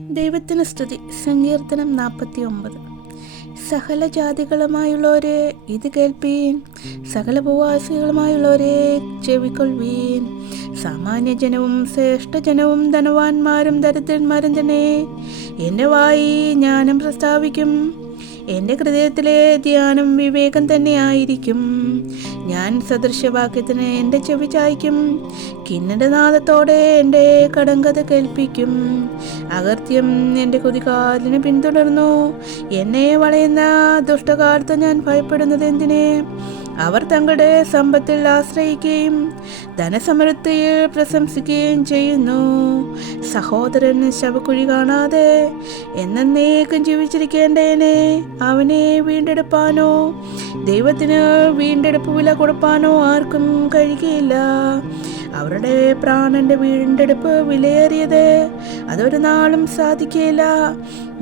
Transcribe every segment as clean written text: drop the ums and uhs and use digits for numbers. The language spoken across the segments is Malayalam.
ദൈവത്തിന് സ്തുതി. സങ്കീർത്തനം 49. സകല ജാതികളുമായുള്ളവരെ ഇത് കേൾപ്പീൻ, സകല ഭൂവാസികളുമായുള്ളവരെ ചെവിക്കൊള്ളുവീൻ. സാമാന്യ ജനവും ശ്രേഷ്ഠജനവും ധനവാന്മാരും ദരിദ്രന്മാരും തന്നെ എൻ്റെ വായി ജ്ഞാനം പ്രസ്താവിക്കും. എൻ്റെ ഹൃദയത്തിലെ ധ്യാനം വിവേകം തന്നെയായിരിക്കും. ഞാൻ സദൃശവാക്യത്തിന് എൻ്റെ ചെവി ചായ്ക്കും. കിന്നരനാദത്തോടെ എൻ്റെ കടങ്കഥ കേൾപ്പിക്കും. അകൃത്യം എൻ്റെ കുതികാലിന് പിന്തുടർന്നു. എന്നെ വളയുന്ന ദുഷ്ടകാലത്ത് ഞാൻ ഭയപ്പെടുന്നത് എന്തിനെ? അവർ തങ്ങളുടെ സമ്പത്തിൽ ആശ്രയിക്കുകയും ധനസമൃദ്ധിയിൽ പ്രശംസിക്കുകയും ചെയ്യുന്നു. സഹോദരൻ ശവക്കുഴി കാണാതെ എന്നേക്കും ജീവിച്ചിരിക്കേണ്ടേനെ അവനെ വീണ്ടെടുപ്പാനോ ദൈവത്തിന് വീണ്ടെടുപ്പ് വില കൊടുപ്പാനോ ആർക്കും കഴിയുകയില്ല. അവരുടെ പ്രാണന്റെ വീണ്ടെടുപ്പ് വിലയേറിയത്, അതൊരു നാളും സാധിക്കുകയില്ല.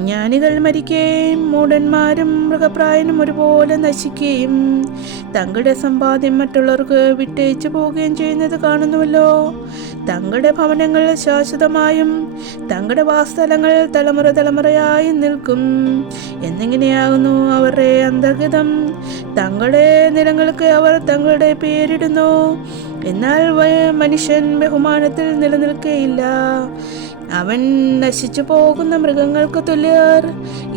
ജ്ഞാനികൾ മരിക്കുകയും മൂഢന്മാരും മൃഗപ്രായനും ഒരുപോലെ നശിക്കുകയും തങ്ങളുടെ സമ്പാദ്യം മറ്റുള്ളവർക്ക് വിട്ടയച്ചു പോവുകയും ചെയ്യുന്നത് കാണുന്നുവല്ലോ. തങ്ങളുടെ ഭവനങ്ങൾ ശാശ്വതമായും തങ്ങളുടെ വാസസ്ഥലങ്ങൾ തലമുറ തലമുറയായി നിൽക്കും എന്നിങ്ങനെയാകുന്നു അവരുടെ അന്തർഗതം. തങ്ങളുടെ നിലങ്ങൾക്ക് അവർ തങ്ങളുടെ പേരിടുന്നു, എന്നാൽ മനുഷ്യൻ ബഹുമാനത്തിൽ നിലനിൽക്കുകയില്ല. അവൻ നശിച്ചു പോകുന്ന മൃഗങ്ങൾക്ക് തുല്യർ.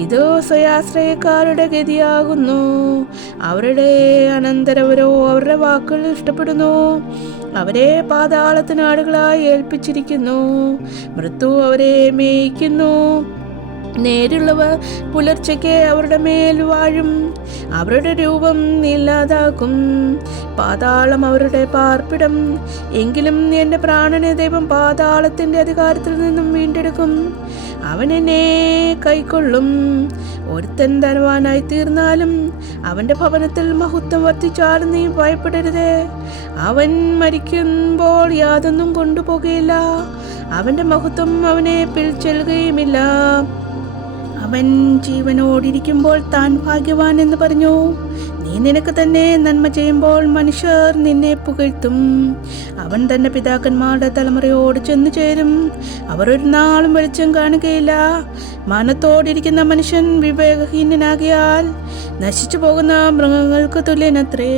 ഇത് സ്വയാശ്രയക്കാരുടെ ഗതിയാകുന്നു. അവരുടെ അനന്തരവരോ അവരുടെ വാക്കുകൾ ഇഷ്ടപ്പെടുന്നു. അവരെ പാതാളത്തിന് ആടുകളായി ഏൽപ്പിച്ചിരിക്കുന്നു. മൃത്യു അവരെ മേയ്ക്കുന്നു. നേരുള്ളവർ പുലർച്ചയ്ക്ക് അവരുടെ മേൽ വാഴും. അവരുടെ രൂപം ഇല്ലാതാക്കും. പാതാളം അവരുടെ പാർപ്പിടം. എങ്കിലും എൻ്റെ പ്രാണനെ ദൈവം പാതാളത്തിൻ്റെ അധികാരത്തിൽ നിന്നും വീണ്ടെടുക്കും. അവൻ എന്നെ കൈക്കൊള്ളും. ഒരുത്തൻ ധനവാനായി തീർന്നാലും അവൻ്റെ ഭവനത്തിൽ മഹത്വം വർദ്ധിച്ചാലും നീ ഭയപ്പെടരുത്. അവൻ മരിക്കുമ്പോൾ യാതൊന്നും കൊണ്ടുപോകുകയില്ല. അവൻ്റെ മഹത്വം അവനെ പിടിച്ചെല്ലുകയുമില്ല. അവൻ ജീവനോടിരിക്കുമ്പോൾ താൻ ഭാഗ്യവാൻ എന്ന് പറഞ്ഞു. നീ നിനക്ക് തന്നെ നന്മ ചെയ്യുമ്പോൾ മനുഷ്യർ നിന്നെ പുകഴ്ത്തും. അവൻ തന്റെ പിതാക്കന്മാരുടെ തലമുറയോട് ചെന്നു ചേരും. അവർ ഒരു നാളും വെളിച്ചം കാണുകയില്ല. മാനത്തോടിരിക്കുന്ന മനുഷ്യൻ വിവേകഹീനനാകിയാൽ നശിച്ചു പോകുന്ന മൃഗങ്ങൾക്ക് തുല്യനത്രേ.